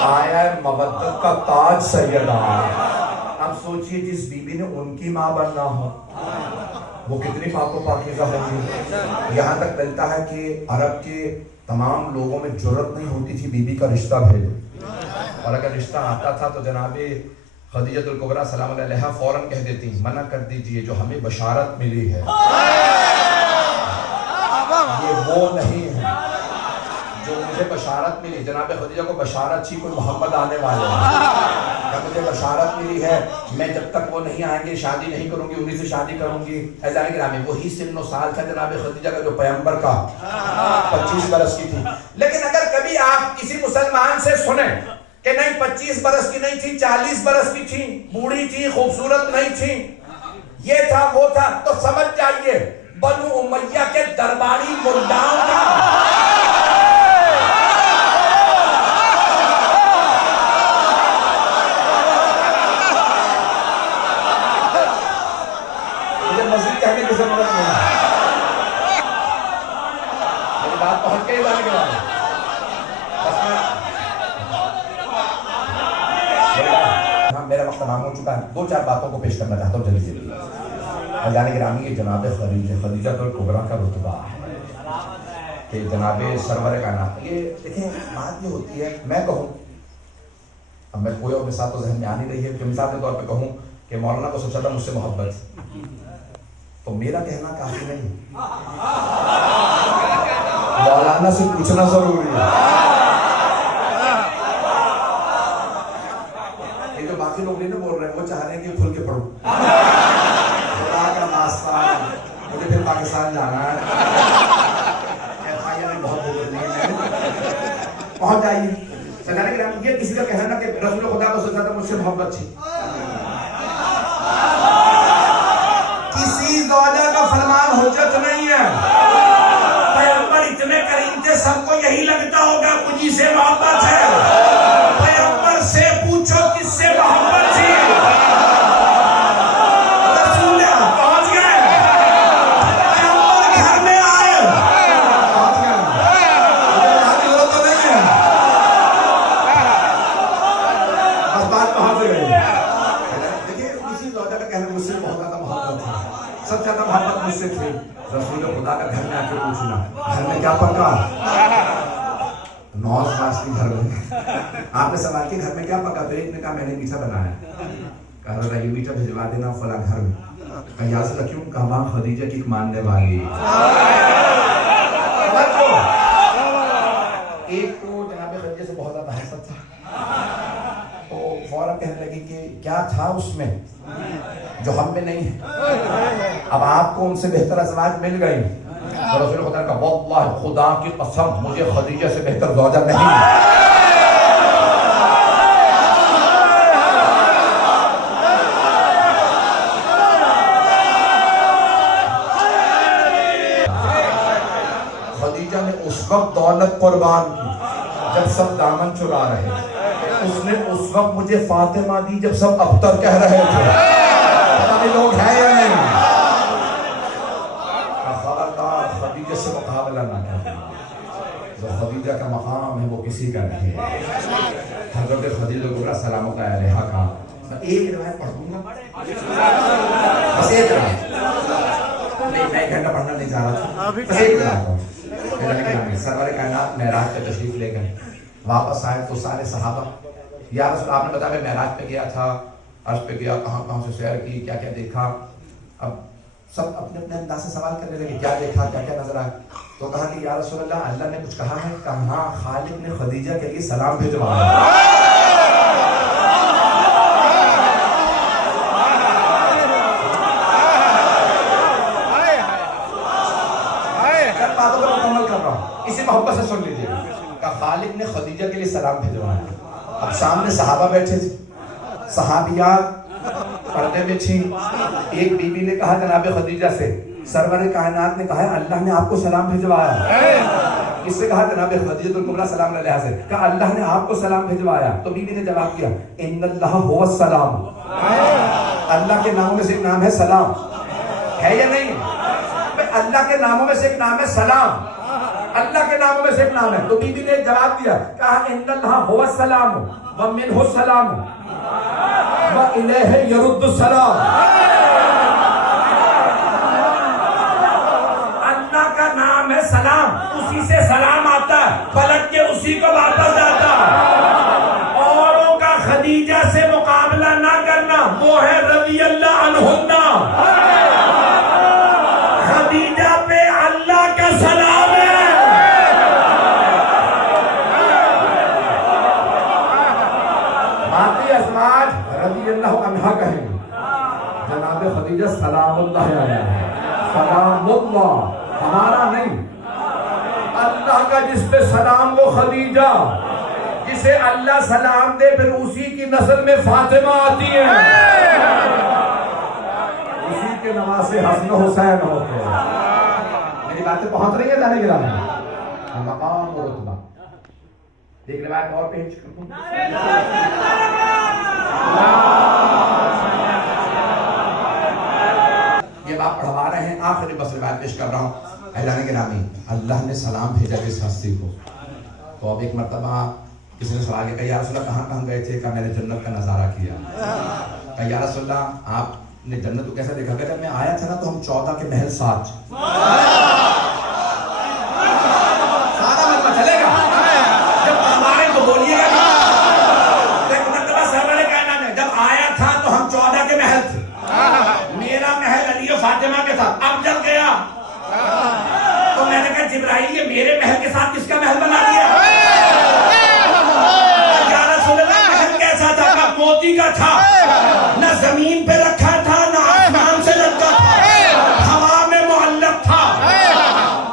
آیت مودت کا تاج سیدہ. اب سوچئے جس بیوی نے ان کی ماں بننا ہو وہ کتنی پاک و پاکیزہ ہوگی. یہاں تک ملتا ہے کہ عرب کے تمام لوگوں میں جرت نہیں ہوتی تھی بیوی کا رشتہ بھیجو، اور اگر رشتہ آتا تھا تو جناب خدیجہ الکبریٰ سلام اللہ علیہا فوراً کہہ دیتی منع کر دیجئے، جو ہمیں بشارت ملی ہے یہ وہ نہیں ہے جو مجھے بشارت ملی. جناب خدیجہ کو بشارت تھی کوئی محمد آنے والے ہیں، مجھے بشارت ملی ہے میں جب تک وہ نہیں آئیں گے شادی نہیں کروں گی، انہی سے شادی کروں گی. عزیزان گرامی وہی سن و سال تھا جناب خدیجہ کا جو پیغمبر کا 25 برس کی تھی. لیکن اگر کبھی آپ کسی مسلمان سے سنیں کہ نہیں 25 برس کی نہیں تھی، 40 برس کی تھی، بوڑھی تھی، خوبصورت نہیں تھی، یہ تھا وہ تھا، تو سمجھ جائیے بنو امیہ کے درباری ملاؤں کا مزید کہنے کی ضرورت نہیں ہے. میری بات پہنچ کے ہی جانے کے بعد میرا وقت تمام ہو چکا ہے. 2-4 باتوں کو پیش کرنا چاہتا ہوں جلدی جلدی. عزیزان گرامی یہ جناب خدیجہ الکبریٰ کا رتبہ ہے کہ جناب سرور کائنات. یہ دیکھیں بات یہ ہوتی ہے، میں کہوں اب میں کوئی اور مثال تو ذہن میں آ نہیں رہی ہے کہ مثال کے طور پہ کہوں کہ مولانا کو سب سے زیادہ مجھ سے محبت تو میرا کہنا کافی نہیں، مولانا سے پوچھنا ضروری ہے. یہ جو باقی لوگ نہیں بول رہے ہیں وہ چاہ رہے ہیں کہ کھل کے پڑھو، خدا کا واسطہ مجھے پھر پاکستان جانا ہے، بہت پہنچ جائیے. یہ کسی کا کہنا کہ رسول خدا کو سب سے زیادہ مجھ سے محبت تھی، کسی زوجہ کا فرمان حجت نہیں ہے. پیغمبر اتنے کریم تھے سب کو یہی لگتا ہوگا مجھے سے محبت ہے. پیغمبر سے پوچھو کس سے محبت تھی. رسول پہنچ گئے، پیغمبر گھر میں آئے، پہنچ گئے، مجھے ضرورت تو نہیں ہے، بس بات پہنچ گئی. دیکھیے کسی زوجہ کا کہنا مجھ سے بہت زیادہ محبت ہے، سب سے زیادہ محبت مجھ سے تھی. رسول خدا کا گھر میں آ کے پوچھنا گھر میں کیا پکا، نوز خاص کی گھر میں آپ نے سوال کی گھر میں کیا پکا، تو ایک نے کہا میں نے میٹھا بنایا. کہا رہا یہ میٹھا بھجوا دینا فلاں گھر میں. کہا یاد سے رکھیوں، کہا ماں خدیجہ کی ماننے والی. ایک تو جناب خدیجہ سے بہت زیادہ حسد تھا، تو فوراً کہنے لگی کہ کیا تھا اس میں جو ہم میں نہیں ہے. اب آپ کو ان سے بہتر ازواج مل گئی. رسول خدا کا واللہ خدا کی قسم مجھے خدیجہ سے بہتر زوجہ نہیں ہے. خدیجہ نے اس وقت دولت قربان کی جب سب دامن چرا رہے، اس نے اس وقت مجھے فاطمہ دی جب سب ابتر کہہ رہے تھے. پتہ نہیں لوگ ہیں یا نہیں. خبردار خدیجہ سے مقابلہ نہ کریں، جو خدیجہ کا مقام ہے وہ کسی کا نہیں ہے. حضرت خدیجہ الکبریٰ سلام اللہ علیہا کا ایک روایت پڑھ دوں گا، بس ایک روایت، نہیں میں ایک گھنٹہ پڑھنا نہیں چاہ رہا تھا، بس ایک روایت. سرور کائنات معراج پہ تشریف لے گئے، واپس آئے تو سارے صحابہ یا رسول آپ نے بتایا میں معراج پہ گیا تھا، عرش پہ گیا، کہاں کہاں سے سیر کی، کیا کیا دیکھا. اب سب اپنے اپنے انداز سے سوال کرنے لگے کیا دیکھا، کیا کیا نظر آیا. تو کہا کہ یا رسول اللہ اللہ نے کچھ کہا ہے. کہا ہاں خالق نے خدیجہ کے لیے سلام بھیجوایا. باتوں پر مکمل کر رہا ہوں، اسی محبت سے سن لیجیے. کہا خالق نے خدیجہ کے لیے سلام بھیجوایا. اب سامنے صحابہ بیٹھے تھے، صحابیات پردے میں تھی. ایک بی بی نے کہا جناب خدیجہ سے سرور کائنات نے کہا ہے اللہ نے آپ کو سلام بھیجوایا. اس سے کہا جناب خدیجہ الکبریٰ سلام علیہا سے کہا اللہ نے آپ کو سلام بھیجوایا. تو بی بی نے جواب دیا ان اللہ هو السلام، اللہ کے ناموں میں سے ایک نام ہے سلام، ہے یا نہیں؟ اللہ کے ناموں میں سے ایک نام ہے سلام، اللہ کے ناموں میں سے ایک نام ہے. تو بی بی نے جواب دیا، کہا ان اللہ هو السلام ومنه السلام والیہ یرد السلام. اللہ کا نام ہے سلام، اسی سے سلام آتا ہے، پلٹ کے اسی کو واپس جاتا ہے. اوروں کا خدیجہ سے مقابلہ نہ کرنا، وہ ہے رضی اللہ عنہن. خدیجہ پہ اللہ کا سلام ہے. باقی ازواج رضی اللہ عنہا کہیں گے، جناب خدیجہ سلام اللہ علیہ، سلام اللہ، ہمارا نہیں، اللہ کا جس پہ سلام وہ خدیجہ، جسے اللہ سلام دے پھر اسی کی نسل میں فاطمہ آتی ہے، اسی کے نواسے حسن و حسین ہوتے ہیں. میری باتیں پہنچ رہی ہیں جانے کے رہا مقام و رتبہ. ایک روایت اور پیش کروں، یہ بات پڑھوا رہے ہیں، آخری بس روایت پیش کر رہا ہوں. اعلان گرامی، اللہ نے سلام بھیجا اس ہستی کو. تو اب ایک مرتبہ کسی نے سوال کیا، یا رسول اللہ کہاں کہاں گئے تھے؟ کہا میں نے جنت کا نظارہ کیا. کہا یا رسول اللہ آپ نے جنت کو کیسا دیکھا؟ کہ جب میں آیا تھا نا تو ہم 14 کے محل ساتھ. سادہ مطلب چلے گا، جب ہمارے تو بولیے گا. ایک مرتبہ سرور کائنات نے جب آیا تھا تو ہم 14 کے محل تھے، میرا محل علی و فاطمہ کے ساتھ. اب جب گیا تو میں نے کہا جبرائیل یہ میرے محل کے ساتھ کس کا محل بنا دیا؟ یا رسول اللہ محل کیسا تھا؟ کہا موتی کا تھا، نہ زمین پہ رکھا تھا نہ آسمان سے لگتا تھا، ہوا میں معلق تھا،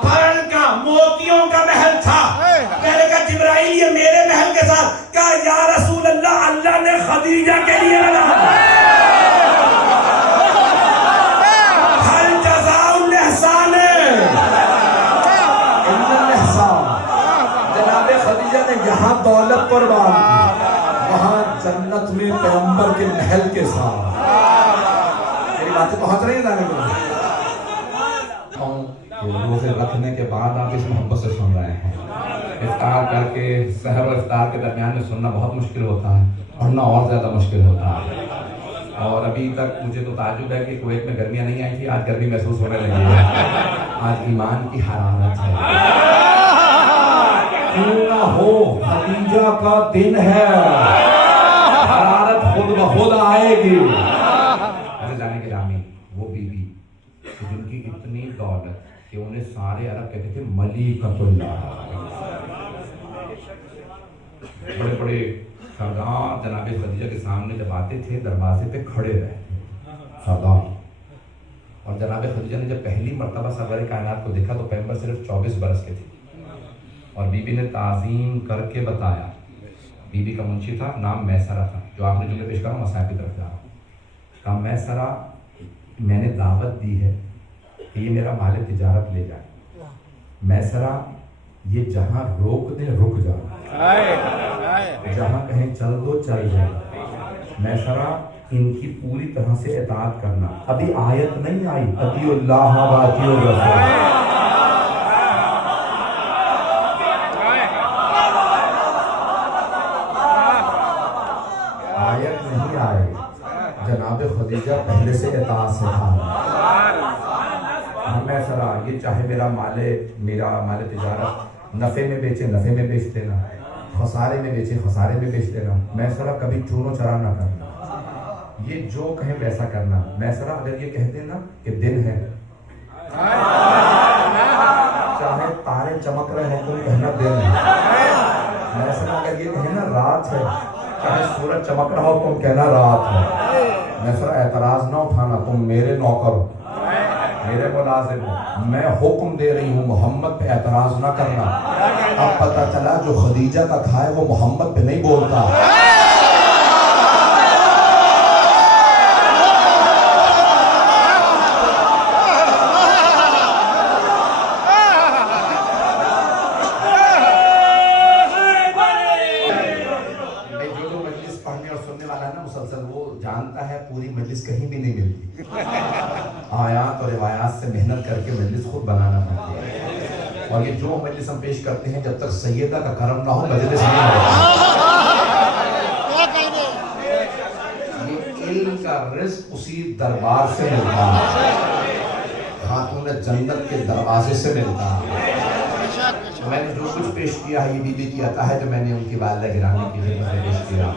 پرن کا موتیوں کا محل تھا. میں نے کہا جبرائیل یہ میرے محل کے ساتھ. کہا یا رسول اللہ اللہ نے خدیجہ کے لیے بنا. ہل جزاء الاحسان الا الاحسان. جناب خدیجہ نے یہاں دولت قربان کی، وہاں جنت میں پیغمبر کے محل کے ساتھ. میری باتیں پہنچ رہی ہیں جانے کو؟ روزے رکھنے کے بعد آپ اس محبت سے سن رہے ہیں. افطار کر کے سحر و افطار کے درمیان میں سننا بہت مشکل ہوتا ہے، پڑھنا اور زیادہ مشکل ہوتا ہے. اور ابھی تک مجھے تو تعجب ہے کہ کویت میں گرمیاں نہیں آئی تھی، آج گرمی محسوس ہونے لگی ہے. آج ایمان کی حرارت ہے. کیوں نہ ہو خدیجہ کا دن ہے، حرارت خود بخود آئے گی. جانے کے رامی وہ بی بی جن کی اتنی دولت کہ انہیں سارے عرب کہتے تھے ملیکۃ اللہ. بڑے بڑے سردار جناب خدیجہ کے سامنے جب آتے تھے دروازے پہ کھڑے رہتے سردار. اور جناب خدیجہ نے جب پہلی مرتبہ سرور کائنات کو دیکھا تو پیغمبر صرف 24 برس کے تھے. اور بی بی نے تعظیم کر کے بتایا. بی بی کا منشی تھا، نام میسرہ تھا، جو آپ نے جملے پیش کرا مسائل کی طرف جا رہا ہوں. کہا میسرہ میں نے دعوت دی ہے کہ یہ میرا مال تجارت لے جائے. میسرہ یہ جہاں روک دے رک جائے، جہاں کہیں چل دو چل جائے. میسرہ ان کی پوری طرح سے اطاعت کرنا. ابھی آیت نہیں آئی اطیعوا اللہ و اطیعوا الرسول، آیت نہیں آئے. جناب خدیجہ پہلے سے اطاعت سے تھا. ہمیں سرا یہ چاہے میرا مال تجارت نفع میں بیچے نفع میں بیچ دینا، خسارے میں بیچے خسارے میں بیچ دینا. میں سرا کبھی چون و چرا نہ کرنا، یہ جو کہیں ویسا کرنا. میں سرا اگر یہ کہہ دینا کہ دن ہے، چاہے تارے چمک رہے ہیں تم کہنا دن ہے. میں سرا اگر یہ کہنا رات ہے، چاہے سورج چمک رہا ہو تم کہنا رات ہے. میں سر اعتراض نہ اٹھانا، تم میرے نوکر ہو، میرے ملازم ہو، میں حکم دے رہی ہوں محمد پہ اعتراض نہ کرنا. اب پتہ چلا جو خدیجہ کا کھائے وہ محمد پہ نہیں بولتا. پوری مجلس کہیں کہیں بھی نہیں ملتی. آیات اور روایات سے محنت کر کے مجلس خود بنانا پڑتی ہے. اور یہ جو مجلس ہم پیش کرتے ہیں جب تک سیدہ کا کرم نہ ہو مجلس نہیں ہوتا. یہ علم کا رزق اسی دربار سے ملتا ہے, خاتون جنت کے دروازے سے ملتا ہے. میں نے جو کچھ پیش کیا ہے یہ بی بی کی عطا ہے جو میں نے ان کی والدہ گرامی کی خدمت میں پیش کیا.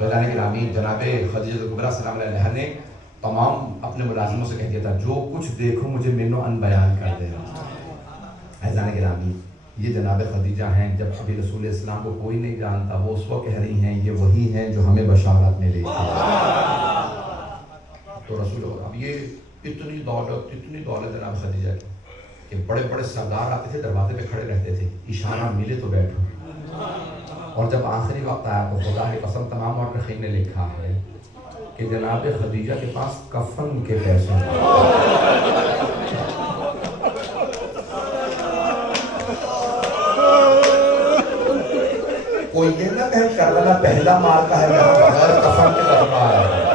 والدہ گرامی جناب خدیجہ کبریٰ سلام علیہا نے تمام اپنے ملازموں سے کہہ دیا تھا جو کچھ دیکھو مجھے منو ان بیان کر دینا. عزیزان گرامی یہ جناب خدیجہ ہیں, جب ابھی رسول اسلام کو کوئی نہیں جانتا وہ اس وقت کہہ رہی ہیں یہ وہی ہیں جو ہمیں بشارت ملی تھی. تو رسول اب یہ اتنی دولت جناب خدیجہ کی کہ بڑے بڑے سردار آتے تھے دروازے پہ کھڑے رہتے تھے, اشارہ ملے تو بیٹھو. اور جب آخری وقت آیا تو خدا کی قسم تمام مورخین نے لکھا ہے کہ جناب خدیجہ کے پاس کفن کے پیسے کوئی یہ نہ کہ کربلا پہلا مارکا ہے یہاں بغیر کفن کے دربار ہے.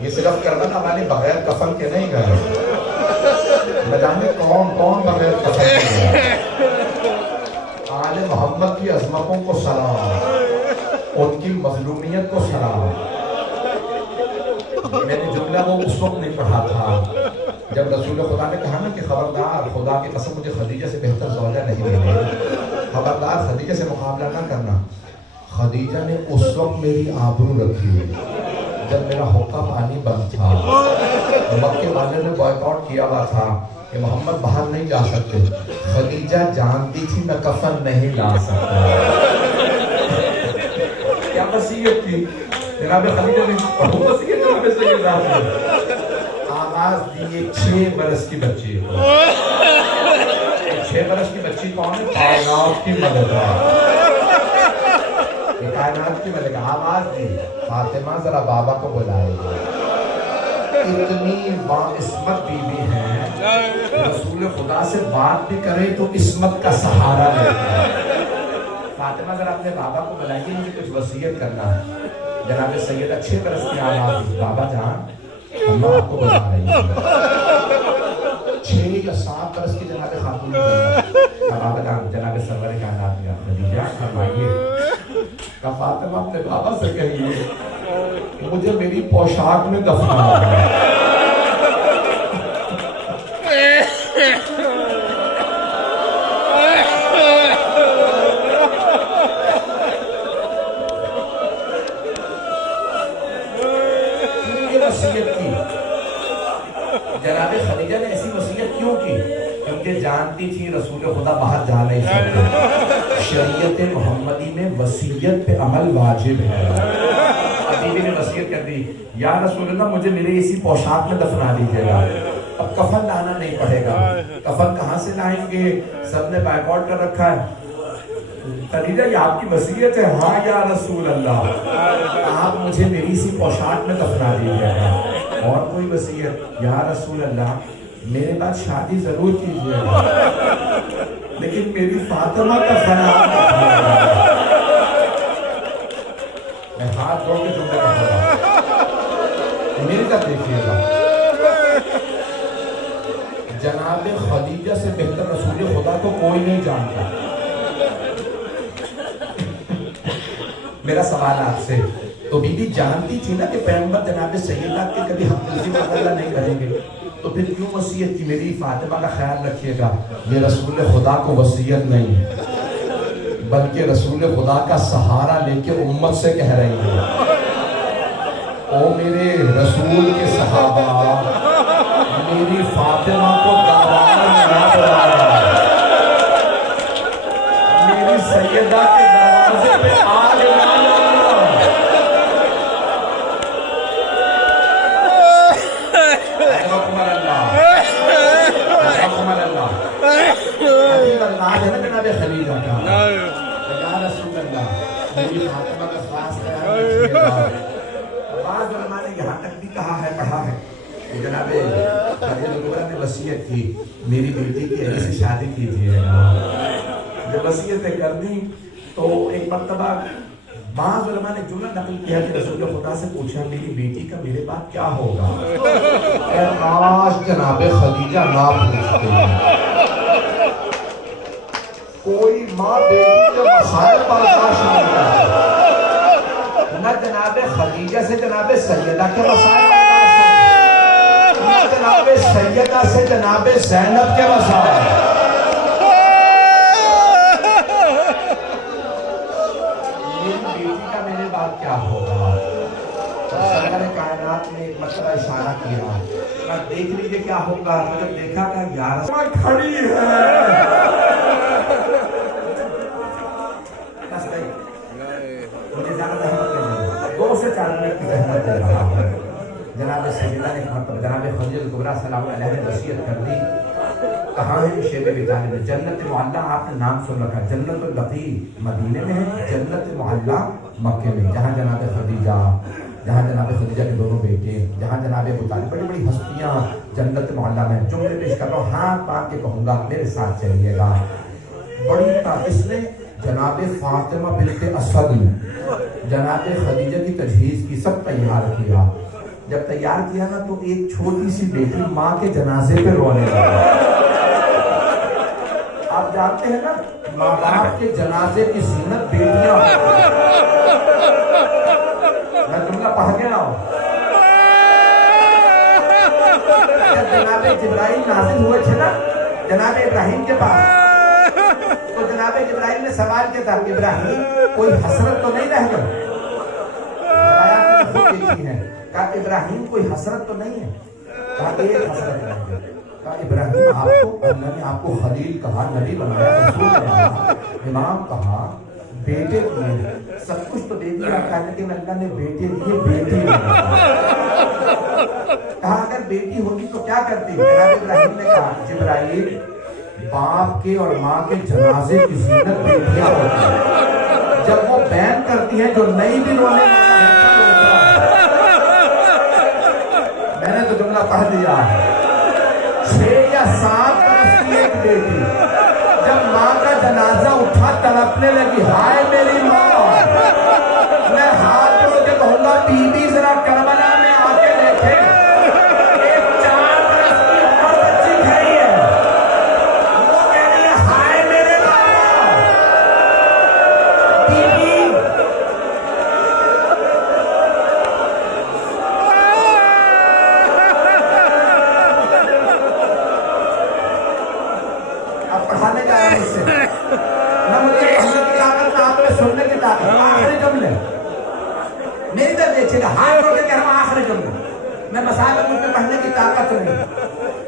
یہ صرف کربلا والے بغیر کفن کے نہیں گئے, نہ جانے کون بغیر کفن کے گئے. آل محمد کی عظمتوں کو سلام, ان کی مظلومیت کو سلام. میں نے جملہ وہ اس وقت نہیں پڑھا تھا جب رسول خدا نے کہا نا کہ خبردار خدا کی قسم مجھے خدیجہ سے بہتر زوجہ نہیں ملی, خبردار خدیجہ سے مقابلہ نہ کرنا. خدیجہ نے اس وقت میری آبرو رکھی جب میرا حقہ پانی بند تھا, مکے والے نے بائیکاٹ کیا ہوا تھا کہ محمد باہر نہیں جا سکتے. خدیجہ جانتی تھی میں کفن نہیں لا سکتا. کیا وصیت تھی جناب خدیجہ نے, وصیت جناب سیدہ نے آواز دی ایک 6 برس کی بچی کو. 6 برس کی بچی کون ہے؟ کائنات کی ملکہ. یہ کائنات کی ملکہ آواز دی فاطمہ ذرا بابا کو بلائے. اتنی باعصمت بیوی ہیں رسول خدا سے بات بھی کرے تو عصمت کا سہارا لیتے ہیں. فاطمہ ذرا اپنے بابا کو بلائیے مجھے کچھ وصیت کرنا ہے. جناب سیدہ 6 برس کی آواز دی بابا جان ہم آپ کو بلا رہی ہیں. 6 یا 7 برس کی جناب خاتون بابا جان جناب سرور کائنات میں خدیجہ فرمائیے کہ فاطمہ اپنے بابا سے کہیے مجھے میری پوشاک میں دفنا ہے. جناب خدیجہ نے ایسی وصیت کیوں کی؟ کیونکہ جانتی تھی رسول خدا باہر جا نہیں سکتے. شریعت محمدی میں وصیت پہ عمل واجب ہے. بیوی نے وصیت کر دی یا رسول اللہ مجھے میرے اسی پوشاک میں دفنا دیجیے گا, اب کفن لانا نہیں پڑے گا. کفن کہاں سے لائیں گے؟ سب نے بائیکاٹ کر رکھا ہے. خدیجہ یہ آپ کی وصیت ہے؟ ہاں یا رسول اللہ آپ مجھے میری اسی پوشاک میں دفنا دیجیے گا. اور کوئی وصیت؟ یا رسول اللہ میرے بعد شادی ضرور کیجیے گا لیکن میری فاطمہ کا خیال رکھیے گا. میں ہاتھ جوڑ کے جملے کہوں گا, میری طرف دیکھیے گا. جناب خدیجہ سے بہتر رسول خدا کو کوئی نہیں جانتا. میرا سوال آپ سے, تو بی بی جانتی تھی نا کہ پیغمبر جناب سیدہ کے کبھی ہم کسی مقابلہ نہیں کریں گے, تو پھر کیوں وصیت کی میری فاطمہ کا خیال رکھیے گا؟ یہ رسول خدا کو وصیت نہیں ہے بلکہ رسول خدا کا سہارا لے کے امت سے کہہ رہی ہے او میرے رسول کے صحابہ میری فاطمہ کو دروازے نہ بلایا, میری سیدہ کے دروازے پہ آگ نہ خلیجہ کا. یا رسول اللہ میری فاطمہ کا خاص خیال رکھیے گا. بعض علماء نے یہاں تک بھی کہا ہے, پڑھا ہے کہ جناب خدیجہ کبریٰ نے وصیت کی میری بیٹی کی علی سے شادی کیجیے گا. جب وصیتیں کر دی تو ایک مرتبہ بعض علماء نے جملہ نقل کیا کہ رسول خدا سے پوچھا میری بیٹی کا میرے بعد کیا ہوگا؟ اے کاش جناب خدیجہ نہ پوچھتے ہیں. کوئی ماں بیٹی کے مسائل برداشت نہیں کرتی. نہ جناب خدیجہ سے جناب سیدہ کے مسائل برداشت نہیں، نہ جناب سیدہ سے جناب زینب کے مسائل. کیا ہوگا؟ سرکار کائنات نے ایک مرتبہ اشارہ کیا کہ دیکھ لیجئے کیا ہوگا. جب دیکھا کہ یا رسول اللہ کھڑی ہے. بس نہیں، مجھے زیادہ زحمت نہیں، 2 سے 4 منٹ کی زحمت دے رہا ہوں. جناب سیدہ نے ایک مرتبہ جناب خدیجہ کبریٰ سلام علیہ نے وصیت کر دی. کہاں ہے شیب ابی طالب؟ جنت معلیٰ. آپ نے نام سن رکھا، جنت البقیع مدینے میں ہے، جنت معلیٰ مکے میں. جہاں جناب خدیجہ کے دونوں بیٹے، جہاں جناب ابو طالب، بڑی بڑی ہستیاں جنت معلیٰ میں. جملے پیش کر رہا ہوں، ہاتھ پاک کے کہوں گا، میرے ساتھ چلیے گا. بڑی اس نے جناب فاطمہ بنت اسد جناب خدیجہ کی تجہیز کی، سب تیار کیا. جب تیار کیا نا تو ایک چھوٹی سی بیٹی ماں کے جنازے پہ رونے لگی. آپ جانتے ہیں نا ماں باپ کے جنازے کی زینت بیٹیاں. میں جملہ پڑھ گیا ہوں. جب جناب جبرائیل نازل ہوئے تھے نا جناب ابراہیم کے پاس، تو جناب جبرائیل نے سوال کیا تھا ابراہیم کوئی حسرت تو نہیں رہ گئی؟ کہا ابراہیم کوئی حسرت تو نہیں ہے؟ کہا ایک حسرت رہ گئی. کہا ابراہیم آپ کو اللہ نے آپ کو خلیل کہا، نبی بنایا، رسول بنایا، امام کہا، بیٹے دیے، سب کچھ تو دے دیا. کہا لیکن اللہ نے بیٹے دیے، بیٹی نہیں. کہا اگر بیٹی ہوتی تو کیا کرتی؟ جناب ابراہیم نے کہا جبرائیل باپ کے اور ماں کے جنازے کی زینت بیٹیاں ہوتی ہیں. جب وہ بیان کرتی ہیں جو نئی بھی رونے لگتا ہے. میں نے تو جملہ پڑھ دیا. 6 یا 7 برس کی ایک بیٹی جب ماں کا جنازہ اٹھا تڑپنے لگی، ہائے میری ماں. میں ہاتھ جوڑ کے کہوں گا بی بی ذرا کربلا میں آ کے دیکھے، ایک 4 برس کی عمر بچی کھڑی ہے، وہ کہہ رہی ہے ہائے میرے بابا. بی بی پڑھانے جا رہا ہے اس سے نہ مجھے پڑھنے کی طاقت نہ آپ میں سننے کی طاقت. آخری جملے میری طرف دیکھیے گا، ہاتھ روڑ کے کہہ رہا ہوں آخری جملے. میں مسائل مجھ میں پڑھنے کی طاقت نہیں.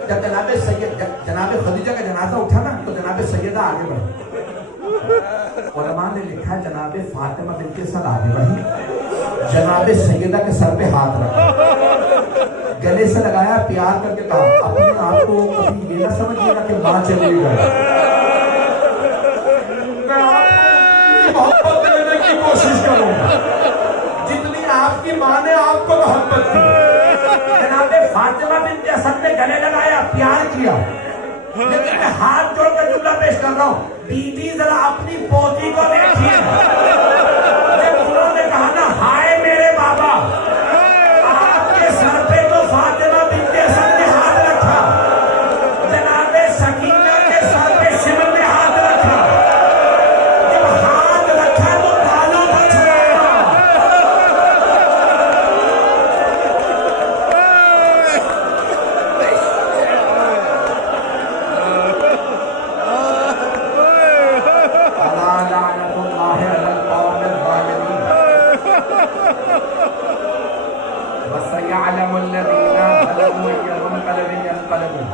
جب جناب خدیجہ کا جنازہ اٹھا نا تو جناب سیدہ آگے بڑھی. علماء نے لکھا جناب فاطمہ بنت اسد آگے بڑھی، جناب سیدہ کے سر پہ ہاتھ رکھا، گلے سے لگایا، پیار کر کے کہا اپنے آپ کو کبھی یہ نہ سمجھیے گا کہ ماں چلی گئی. میں آپ کو محبت دینے کی کوشش کروں گا جتنی آپ کی ماں نے آپ کو محبت دی. جناب فاطمہ بنت اسد نے گلے لگایا، پیار کیا. لیکن میں ہاتھ جوڑ کر جملہ پیش کر رہا ہوں، بی بی ذرا اپنی پوتی کو دیکھیے. جب انہوں نے کہا نا ہائے میرے بابا، آپ کے سر پہ تو فاطمہ بنت اسد نے ہاتھ رکھا، جناب سکینہ کے سر پہ شمر نے ہاتھ رکھا. جب ہاتھ رکھا تو بالوں کو چھڑایا. وَسَيَعْلَمُ الَّذِينَ ظَلَمُوا أَيَّ مُنقَلَبٍ يَنقَلِبُونَ.